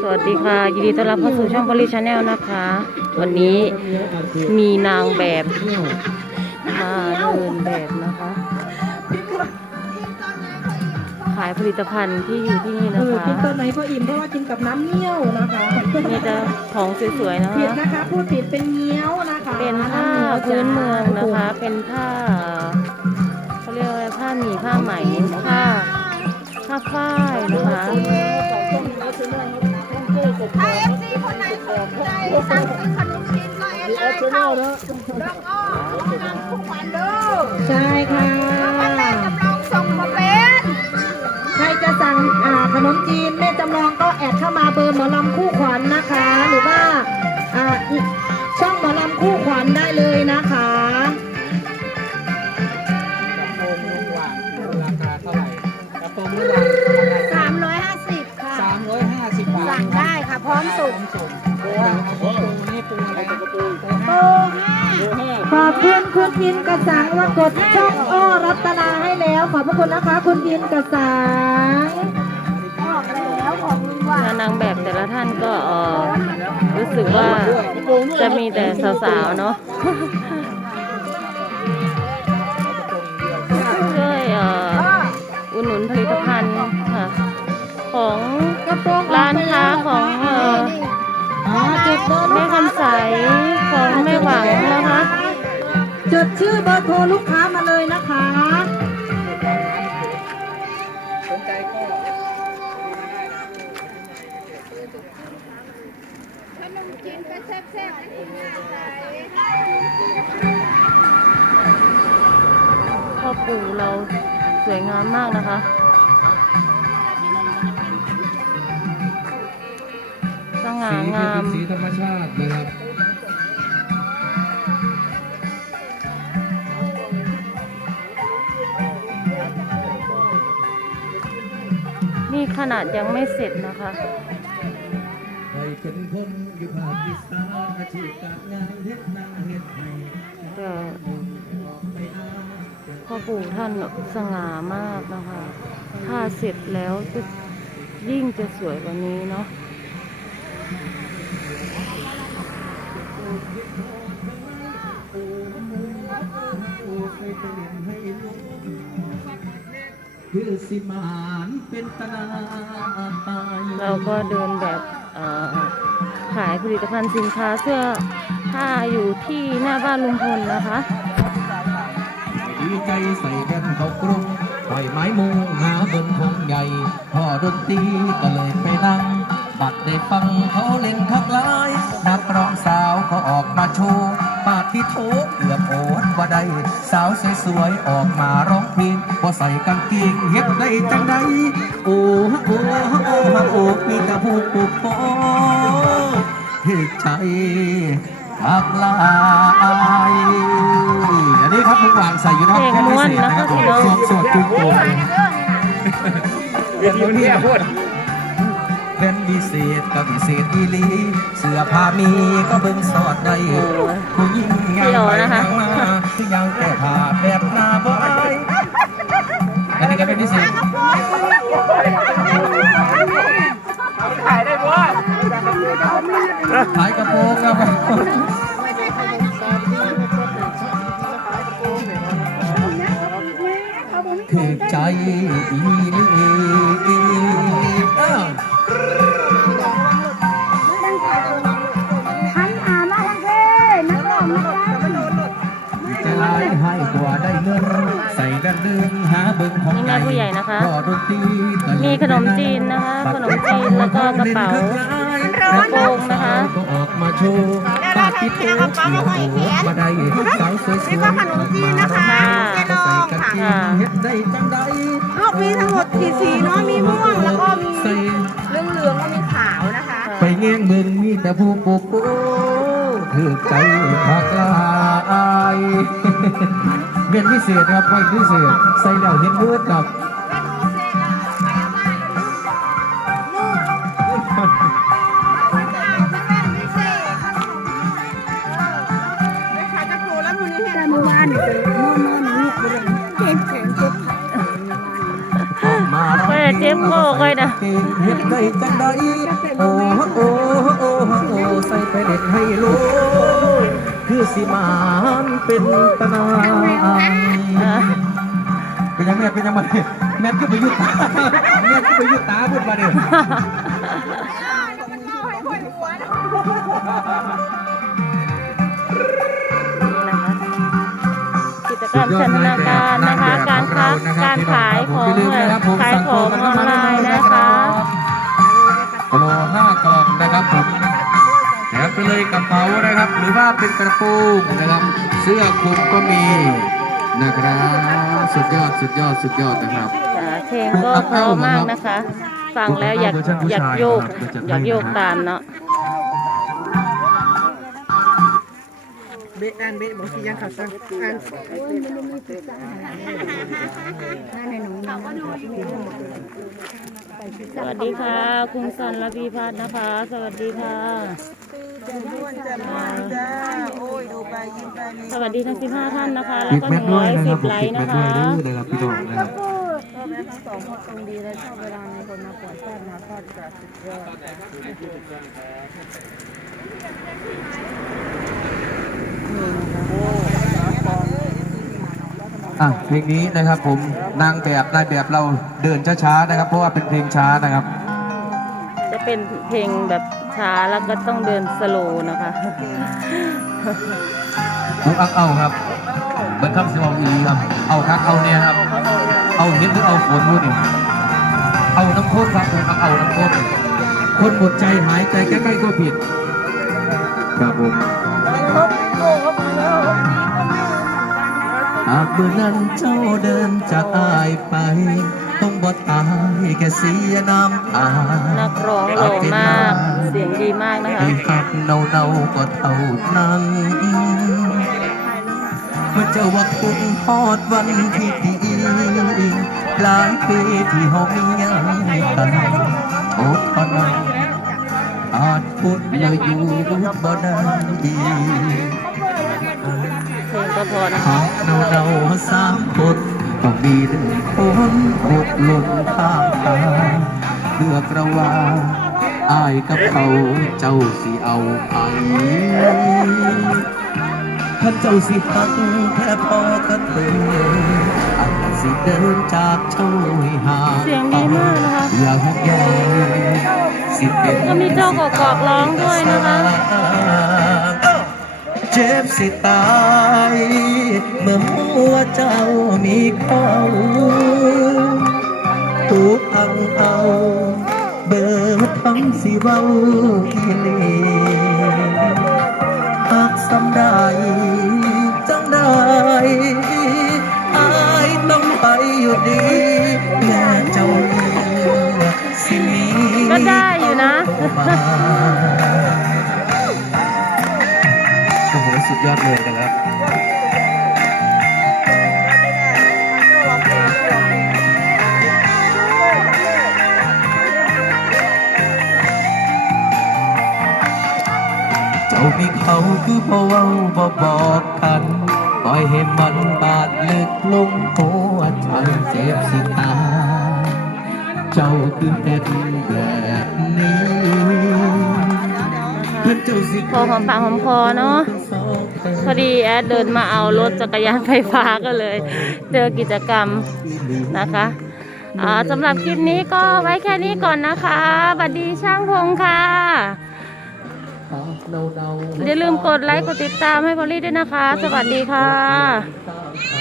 สวัสดีค่ะ ยินดีต้อนรับเข้าสู่ช่องพลิชแนลนะคะ วันนี้มีนางแบบมาเดินแบบนะคะ ขายผลิตภัณฑ์ที่อยู่ที่นี่เอนะอคะ กินตอนไหนก็อิ่มเพราะว่ากินกับน้ำเงี้ยวนะคะมีแต่ของสวยๆนะผิดคะ นะคะพูดผิดเป็นเงี้ยวนะคะเป็นผ้าพื้นเมืองนะคะ เป็นผ้าเขาเรียกว่าอะไรผ้าหมี่ผ้าไหมผ้าผ้าฝ้ายนะคะ ถ้าเอฟซีคนไหนสนใจสั่งซื้อขนมจีนก็แอดไลน์เข้าแล้วก็ทำทุกวันเด้อใช่ค่ะมันแม่จำลองส่งมาเป็นใครจะสั่งอ่าขนมจีนแม่จำลองก็แอดเข้ามาเบอร์หมอลำคู่ขวัญนะคะ หรือว่าอ่าช่องหมอลำคู่ขวัญได้เลยนะคะ ปูปูนี่ปูอะไรปูห้าปูห้าขอบคุณคุณพินกระสังว่ากดช่องอ้อรัตนาให้แล้ว ขอบพระคุณนะคะ คุณพินกระสังบอกแล้วของลุงว่านางแบบแต่ละท่านก็รู้สึกว่าจะมีแต่สาวๆเนาะ แม่กค้าคำใสของแม่หวังนะคะ จดชื่อเบอร์โทรลูกค้ามาเลยนะคะสนใจก็ขนมจีนก็แซ่บๆนะคุณแม่ใส่พ่อปู่เราสวยงามมากนะคะ สง่างามสีธรรมชาตินะครับนี่ขนาดยังไม่เสร็จนะคะใครเป็นคนอยู่ภาคอีสานอาชีพการงานเฮ็ดนาเฮ็ดไห้แต่พ่อปู่ท่านสง่ามากนะคะ ถ้าเสร็จแล้วจะยิ่งจะสวยกว่านี้เนาะ เราก็เดินแบบขายผลิตภัณฑ์สินค้าเสื้อผ้าอยู่ที่หน้าบ้านลุงพลนะคะดีใจใส่แว่นเขากรุงปล่อยไม้มุงหาบิ่งพงใหญ่ พ่อดนตรีก็เลยไปนั่ง บัดได้ฟังเขาเล่นคักลาย นักร้องสาวก็ออกมาโชว์ปาดที่โถเกือบโอดว่าได้ สาวสวยๆออกมาร้องเพลงพอใส่กางเกงเฮ็ดได้จังใดโอ้ฮะโอ้โอ้ฮะโอ้มีแต่ผู้ปกป้องเฮ็ดใจทักลายอันนี้ครับมุกวางใส่อยู่นะครับเพลงม่วนนะคะแค่พี่น้องสวดสวดจุกโป่งเรียนรู้เนี่ยพูด เป็นวิเศษก็วิเศษอีหลีเสื้อผ้ามีก็เบิ่งสอดได้โอ้ยผู้หญิงพี่โหลนะคะยังมายังแก้ผ้าแบบหน้าบ่อายอันนี้ก็เป็นพิเศษขายได้บ่ขายกระโปรงครับคือใจอีหลีอ้ มีขนมจีนนะคะ ขนมจีนแล้วก็กระเป๋ากระโปรงนะคะก็ออกมาโชว์ปาติโต้มาได้สาวสวยๆนี่ก็ขนมจีนนะคะก็เจลใส่องกางค่ะเกงเฮ็ดได้จังใดลูกมีทั้งหมดกี่สีเนาะ มีม่วงแล้วก็มีใส่เหลืองเหลืองๆก็มีขาวนะคะ ไปแง่งเบิ่งมีแต่ผู้โปโปถือใจพักลายเมียนพิเศษครับไว้พิเศษใส่แล้วเห็นเบิดครับเมื่อวานเนี่ยนอนนอนนี่เจ็บ ค่อยจะเจ็บคอค่อยนะเกเฮ็ดได้จังใดโอ้โอ้โอ้โอ้ใส่ไปเด็ดให้โลคือสิมานเป็นตะนายอ่าเป็นยังแม่เป็นยังไงแม่ก็ไปยุดตาแม่ก็ไปยุดตาพูดมาเดี๋ย สันทนาการนะคะ การค้าการขายของขายของออนไลน์นะคะกล่องห้ากล่องนะครับผมแถมไปเลยกระเป๋านะครับ หรือว่าเป็นกระโปรงนะครับเสื้อคลุมก็มีนะครับสุดยอดสุดยอดสุดยอดนะครับอ่าเพลงก็เพราะมากนะคะ ฟังแล้วอยากอยากโยกอยากโยกตามเนาะ บะอันเบะบอกสิยังขับสั่งอันสวัสดีค่ะคุณสันละพีพัฒน์นะคะ สวัสดีค่ะสวัสดีทั้ง15ท่านนะคะ แล้วปิดก็แมทด้วยนะครั110บผมไลปิดค์แมนะทด้วคะยนะครับพี่น้องนะครับอ่ะเพลงนี้นะครับผมนางแบบนายแบบเราเดินช้าๆนะครับ เพราะว่าเป็นเพลงช้านะครับ จะเป็นเพลงแบบช้าแล้วก็ต้องเดินสโลว์นะคะอุกอักเอาครับเบิ้ลคำสิเอาอีครับ เอาคักเอาเนี่ยครับ เอาเห็ดหรือเอาฝนพูดนี่เอาน้ำโคตรครับอุกอักเอาน้ำโคตรคนหมดใจหายใจใกล้ๆก็ผิดครับผม หากเมื่อนั้นเจ้าเดินจากอายไป ต้องบ่ตายแค่เสียน้ำตานักร้องหล่อมาก เสียงดีมากนะคะที่หักเนาเนาๆก็เท่านั้น เมื่อเจ้าว่าคุณฮอดวันที่ดีหลายปีที่เฮามีงานกันโอ้พอนันอาจพูดเลยอยู่บ่ได้อีก เพลงก็พอนะคะหากเนาเนาๆสามคนต้องมีหนึ่งคนหกหล่นข้างทางเลือกระหว่างอายกับเขาเจ้าสิเอาไปท่านเจ้าสิหักแค่พอกันเลยอาจสิเดินจากเจ้าให้ห่างเสียงดีมากนะคะอยากให้ใหญ่สิเป็นก็มีเจ้ากอกๆร้องด้วยนะคะ เจ็บสิตาย เมื่อหัวเจ้ามีเขาถูกอังเอาเบิดคำสิเว้าอีหลีหากสำได้จังได้อายต้องไปอยู่ดีแม่เจ้าสิมีก็ได้อยู่นะ อ้โหสุดยอดเลยนะครับเจ้ามีเขาคือบ่เว้าบ่บอกกัน ปล่อยให้มันบาดลึกลงหัวใจเจ็บสิตายเจ้าคือเด็ดแบบนี้ เพื่อนเจ้าสิ พอหอมปากหอมคอเนาะ พอดีแอดเดินมาเอารถจักรยานไฟฟ้าก็เลย เจอกิจกรรมนะคะอ่าสำหรับคลิปนี้ก็ไว้แค่นี้ก่อนนะคะสวัสดีช่างพงค่ะอย่าลืมกดไลค์กดติดตามให้พอลลี่ด้วยนะคะ สวัสดีค่ะต